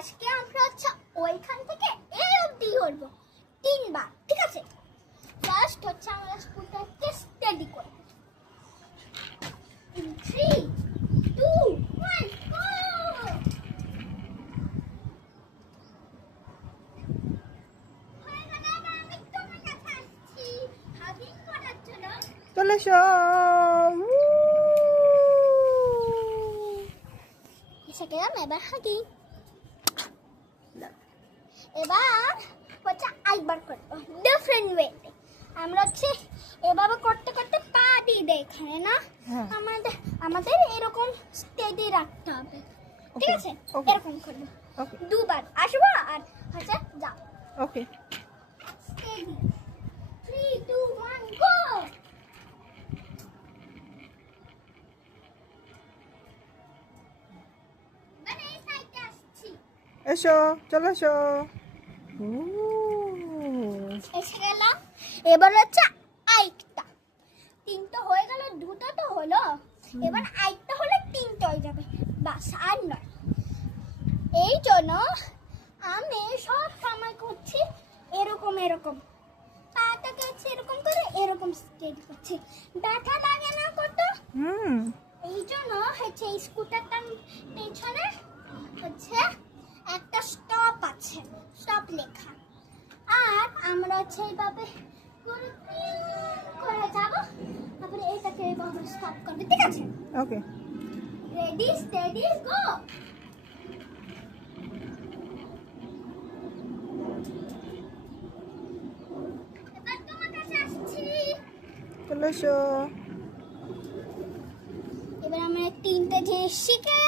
আজকে আমরা হচ্ছে ওইখান থেকে এই অবধি করবো 3 বার, ঠিক আছে? ফার্স্ট হচ্ছে আমরা স্কুটারকে স্টেডি করব। 3 2 1 গো। চলে এসো। এসে গেলাম, এবার হাঁটি। এবার হচ্ছে আরেকবার করবো ডিফারেন্ট ওয়েতে। আমরা হচ্ছে এভাবে করতে করতে পা দিয়ে দেয় এখানে না, হ্যাঁ। আমাদের এরকম স্টেডি রাখতে হবে, ঠিক আছে? এরকম করবো ওকে 2 বার, আসবো আর হচ্ছে যাও। ওকে স্টেডি 3 2 1 গো। মানে এই সাইডে আসছি। এসো, চলে এসো। এসে গেলাম। এবার হচ্ছে আরেকটা, 3টা হয়ে গেল, 2টা তো হলো, এবার আরেকটা হলে 3টা হয়ে যাবে, বাস আর নয়। এই জন্য আমি সব সময় করছি এরকম এরকম, পাটাকে হচ্ছে এরকম করে এরকম স্টেড করছি, ব্যথা লাগে না কত? এই জন্য হচ্ছে এই স্কুটারটার পেছনে হচ্ছে একটা স্টপ আছে, স্টপ লেখা। আর আমরা হচ্ছে এইভাবে করে যাব, তারপরে এইটাকে এইভাবে স্টপ করবে, ঠিক আছে? Okay ready steady go. এবার তোমার কাছে আসছি। চলে এসো। এবার আমরা 3টে জিনিস শিখে